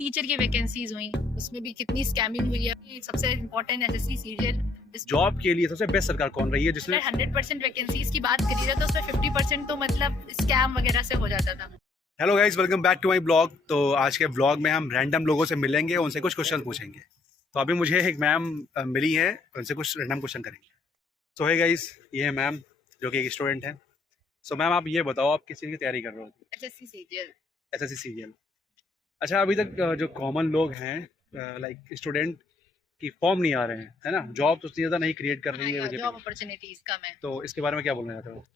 Teacher की vacancies हुई, उसमें भी कितनी स्कैमिंग हुई है। सबसे इम्पोर्टेंट एसएससी सीरियल जॉब के लिए सबसे बेस्ट सरकार कौन रही है जिसने 100% वैकेंसीज की बात करी जाए तो उसमें 50% तो मतलब स्कैम वगैरह से हो जाता था। Hello guys, welcome back to my blog. तो आज के ब्लॉग में हम रैंडम लोगों से मिलेंगे, उनसे कुछ क्वेश्चन पूछेंगे। तो अभी मुझे एक मैम मिली है, उनसे कुछ रैंडम क्वेश्चन करेंगे। सो है गाइस, ये है मैम जो कि एक स्टूडेंट है। सो मैम, आप ये बताओ, आप किस चीज़ की तैयारी कर रहे हो? SSC serial. SSC serial. अच्छा, अभी तक जो कॉमन लोग हैं, लाइक स्टूडेंट की फॉर्म नहीं आ रहे हैं, है ना? जॉब तो उतनी ज़्यादा नहीं क्रिएट कर रही है हाँ, जॉब बीजेपी। अपॉर्चुनिटीज कम है। तो इसके बारे में क्या बोलना चाहते हो?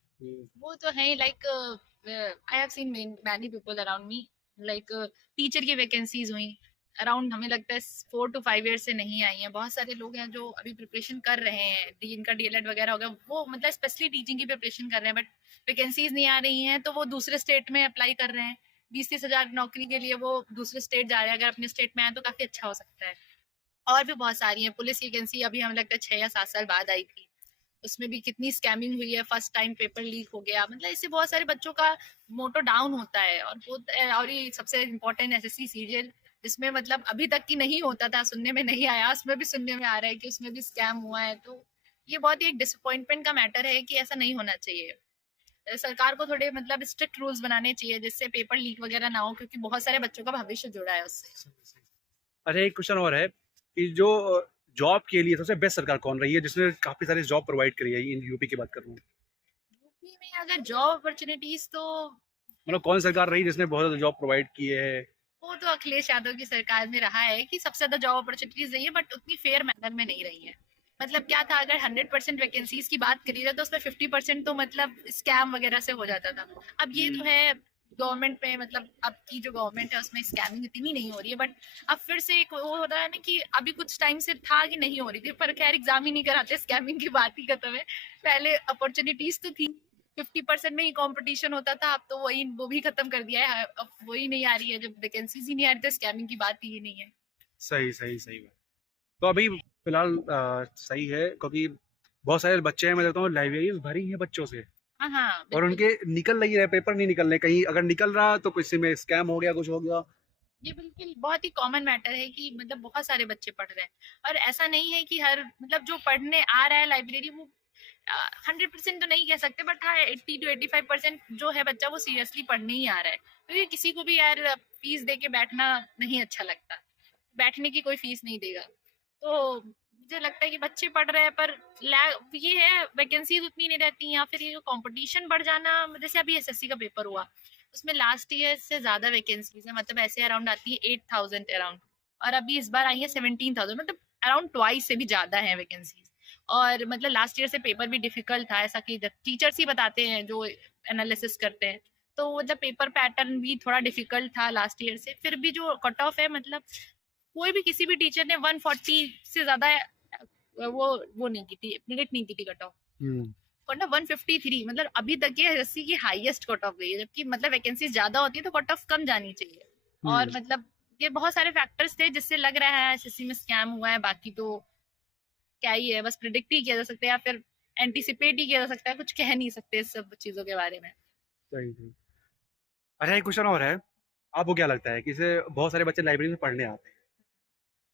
वो तो है like I have seen many people around me like teacher की वैकेंसीज हुई अराउंड, हमें लगता है 4 to 5 ईयर से नहीं आई हैं। बहुत सारे लोग हैं जो अभी प्रिपरेशन कर रहे हैं, जिनका डीएलएड वगैरह हो गया, वो मतलब स्पेशली टीचिंग की प्रिपरेशन कर रहे हैं, बट वैकेंसीज नहीं आ रही हैं तो वो दूसरे स्टेट में अप्लाई कर रहे हैं। 20-30 हज़ार नौकरी के लिए वो दूसरे स्टेट जा रहे हैं। अगर अपने स्टेट में आए तो काफी अच्छा हो सकता है। और भी बहुत सारी हैं। पुलिस की वैकेंसी अभी हमें लगता है 6 या 7 साल बाद आई थी, उसमें भी कितनी स्कैमिंग हुई है। फर्स्ट टाइम पेपर लीक हो गया, मतलब इससे बहुत सारे बच्चों का मोटो डाउन होता है। और ये सबसे इम्पोर्टेंट एसएससी सीरियल, जिसमें मतलब अभी तक की नहीं होता था, सुनने में नहीं आया, उसमें भी सुनने में आ रहा है कि उसमें भी स्कैम हुआ है। तो ये बहुत ही एक डिसअपॉइंटमेंट का मैटर है कि ऐसा नहीं होना चाहिए। सरकार को थोड़े मतलब स्ट्रिक्ट रूल्स बनाने चाहिए जिससे पेपर लीक वगैरह ना हो, क्योंकि बहुत सारे बच्चों का भविष्य जुड़ा है उससे। अच्छा, एक क्वेश्चन और है कि जो जॉब के लिए सबसे बेस्ट सरकार कौन रही है जिसने काफ़ी सारी जॉब प्रोवाइड करी है? इन यूपी की बात कर रहा हूँ। यूपी में अगर जॉब अपॉर्चुनिटीज तो मतलब कौन सरकार रही जिसने बहुत ज़्यादा जॉब प्रोवाइड किए है? वो तो अखिलेश यादव की सरकार में रहा है कि सबसे ज्यादा जॉब अपॉर्चुनिटीज रही है, बट उतनी फेयर मैनर में नहीं रही है। मतलब क्या था, अगर 100% वैकेंसीज की बात करी जाए तो उसमें 50% तो मतलब स्कैम वगैरह से हो जाता था। अब ये तो है गवर्नमेंट में, मतलब अब की जो गवर्नमेंट है उसमें स्कैमिंग इतनी नहीं हो रही है, बट अब फिर से एक वो होता है ना कि अभी कुछ टाइम से था कि नहीं हो रही थी, पर खैर एग्जाम ही नहीं कराते, स्कैमिंग की बात ही खत्म है। पहले अपॉर्चुनिटीज तो थी, 50% में ही कंपटीशन होता था, अब तो वही वो भी खत्म कर दिया है। अब वही नहीं आ रही है, जब वैकेंसीज ही नहीं आ रही तो स्कैमिंग की बात ही नहीं है। सही सही सही बात। तो अभी फिलहाल सही है, क्योंकि बहुत सारे बच्चे हैं, मैं देखता हूँ लाइब्रेरीज भरी हैं बच्चों से, हाँ हाँ, और बिल्कुल। उनके निकल नहीं रहे, पेपर नहीं निकल रहे। कहीं अगर निकल रहा तो किसी में स्कैम हो गया, कुछ हो गया। ये बिल्कुल बहुत ही कॉमन मैटर है कि मतलब बहुत सारे बच्चे पढ़ रहे हैं, और ऐसा नहीं है कि हर मतलब जो पढ़ने आ रहा है लाइब्रेरी वो 100% तो नहीं कह सकते, बट हाँ 80 to 85% जो है बच्चा वो सीरियसली पढ़ने ही आ रहा है। क्योंकि किसी को भी यार फीस दे के बैठना नहीं अच्छा लगता, बैठने की कोई फीस नहीं देगा। तो मुझे लगता है कि बच्चे पढ़ रहे हैं, पर ये है वैकेंसीज उतनी नहीं रहती, या फिर ये जो कंपटीशन बढ़ जाना। जैसे अभी एसएससी का पेपर हुआ, उसमें लास्ट ईयर से ज्यादा वैकेंसीज है, मतलब ऐसे अराउंड आती है 8,000 अराउंड, और अभी इस बार आई है 17,000, मतलब अराउंड ट्वाइस से भी ज्यादा है वैकेंसीज। और मतलब लास्ट ईयर से पेपर भी डिफिकल्ट था, ऐसा कि टीचर्स ही बताते हैं जो एनालिसिस करते हैं। तो मतलब पेपर पैटर्न भी थोड़ा डिफिकल्ट था लास्ट ईयर से। फिर भी जो कट ऑफ है, मतलब कोई भी किसी भी टीचर ने 140 से ज्यादा वो नहीं की थी, प्रिडिक्ट नहीं की थी कट ऑफ। और ना 153, मतलब अभी तक ये एसएससी की हाईएस्ट कट ऑफ गई है, जबकि मतलब वैकेंसी ज्यादा होती है तो कट ऑफ कम जानी चाहिए। और मतलब ये बहुत सारे फैक्टर्स थे जिससे लग रहा है एसएससी में स्कैम हुआ है। बाकी तो क्या ही है, बस प्रिडिक्ट ही किया जा सकता है या फिर एंटिसिपेट ही किया जा सकता है, कुछ कह नहीं सकते इस सब चीजों के बारे में। सही सही। अच्छा, एक क्वेश्चन और है। आपको क्या लगता है कि जैसे बहुत सारे बच्चे लाइब्रेरी में पढ़ने आते हैं,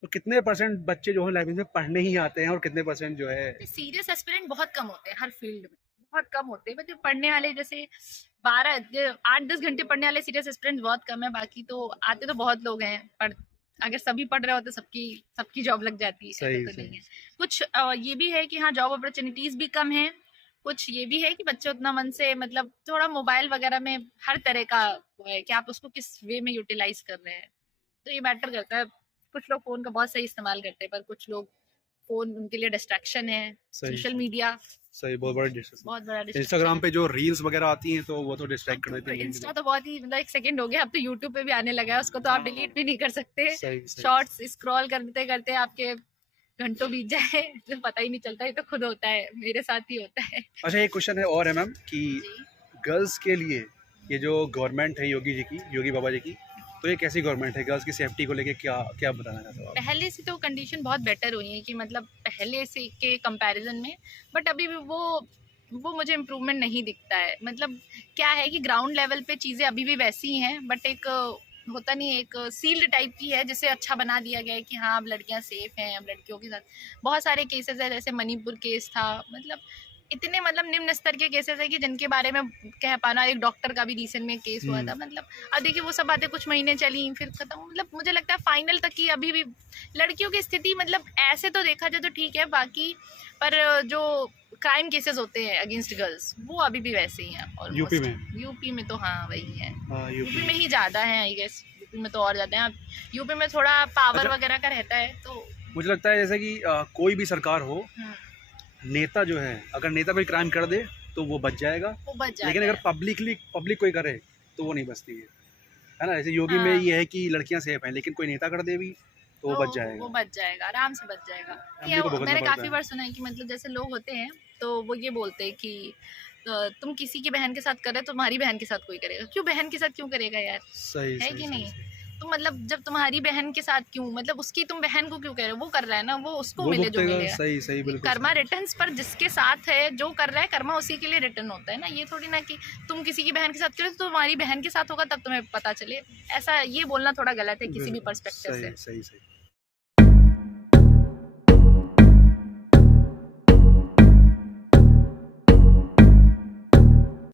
तो कितने परसेंट बच्चे जो है लाइब्रेरी में पढ़ने ही आते हैं और कितने परसेंट जो है? सीरियस एस्पिरेंट बहुत कम होते हैं हर फील्ड में, बहुत कम होते हैं। बट जो पढ़ने वाले जैसे 12 8 10 घंटे पढ़ने वाले सीरियस एस्पिरेंट बहुत कम है। बाकी तो आते तो बहुत लोग हैं, पर अगर सभी पढ़ रहे हो तो सबकी सबकी जॉब लग जाती है, ऐसा सही तो सही। नहीं है। कुछ ये भी है कि हाँ जॉब अपॉर्चुनिटीज भी कम है। कुछ ये भी है कि बच्चे उतना मन से मतलब थोड़ा मोबाइल वगैरह में हर तरह का वो है कि आप उसको किस वे में यूटिलाइज कर रहे हैं, तो ये मैटर करता है। कुछ लोग फोन का बहुत सही इस्तेमाल करते हैं, पर कुछ लोग फोन उनके लिए डिस्ट्रैक्शन है। सही सोशल सही मीडिया सही, बहुत बड़ा डिस्ट्रैक्शन। बहुत बड़ा डिस्ट्रैक्शन इंस्टाग्राम है। पे जो रील्स वगैरह आती हैं तो वो तो डिस्ट्रैक्ट कर देती हैं मेन इंस्टा चीज़। तो बहुत ही मतलब 1 सेकंड हो गया, अब तो यूट्यूब पे भी आने लगा है, उसको तो आप डिलीट भी नहीं कर सकते। सही सही। शॉर्ट्स स्क्रॉल करते करते आपके घंटों बीत जाए तो पता ही नहीं चलता। ये तो खुद होता है, मेरे साथ ही होता है। अच्छा, एक क्वेश्चन है और है मैम कि जी। गर्ल्स के लिए ये जो गवर्नमेंट है योगी जी की, योगी बाबा जी की, तो ये कैसी गवर्नमेंट है? गर्ल्स की सेफ्टी को लेके क्या क्या बताना चाहते हो आप? पहले से तो कंडीशन बहुत बेटर हुई है कि मतलब पहले से के कंपैरिजन में, बट अभी भी वो मुझे इम्प्रूवमेंट नहीं दिखता है। मतलब क्या है कि ग्राउंड लेवल पे चीज़ें अभी भी वैसी ही हैं, बट एक होता नहीं, एक सील्ड टाइप की है जिसे अच्छा बना दिया गया है कि हाँ अब लड़कियां सेफ हैं, अब लड़कियों के साथ बहुत सारे केसेस है, जैसे मणिपुर केस था, मतलब इतने मतलब निम्न स्तर के केसेस है कि जिनके बारे में कह पाना, एक डॉक्टर का भी रिसेंट में केस हुआ था, मतलब अब देखिए वो सब बातें कुछ महीने चली फिर खत्म, मतलब मुझे लगता है फाइनल तक ही अभी भी लड़कियों की स्थिति, मतलब ऐसे तो देखा जाए तो ठीक है, बाकी पर जो क्राइम केसेस होते हैं अगेंस्ट गर्ल्स वो अभी भी वैसे ही हैं यूपी ऑलमोस्ट। में? यूपी में तो हाँ वही है, यूपी यूपी में ही ज़्यादा है आई गेस, यूपी में तो और ज़्यादा है, यूपी में थोड़ा पावर अच्छा, वगैरह का रहता है तो मुझे लगता है जैसे कि कोई भी सरकार हो, नेता जो है अगर नेता कोई क्राइम कर दे तो वो बच जाएगा, वो बच जाता लेकिन अगर है। पब्लिक कोई करे तो वो नहीं बचती है ना। जैसे योगी में हाँ, ये है कि लड़कियां सेफ हैं, लेकिन कोई नेता कर दे भी तो वो बच वो जाएगा, बच जाएगा, आराम से बच जाएगा। फैमिली को भुगतना मैंने पड़ता काफ़ी है। बार सुना है कि मतलब जैसे लोग होते हैं तो वो ये बोलते हैं कि तुम किसी की बहन के साथ कर रहे हो, तुम्हारी बहन के साथ कोई करेगा क्यों, बहन के साथ क्यों करेगा यार, सही है सही कि सही नहीं? सही। तो मतलब जब तुम्हारी बहन के साथ क्यों, मतलब उसकी तुम बहन को क्यों कह रहे हो, वो कर रहा है ना, वो उसको वो मिले जो भुगतेगा, मिलेगा। सही सही, ये बिल्कुल कर्मा सही। रिटर्न्स पर जिसके साथ है, जो कर रहा है कर्मा उसी के लिए रिटर्न होता है ना, ये थोड़ी ना कि तुम किसी की बहन के साथ करो तो तुम्हारी बहन के साथ होगा तब तुम्हें पता चले, ऐसा ये बोलना थोड़ा गलत है किसी भी बिल्कुल पर्सपेक्टिव सही से। सही सही।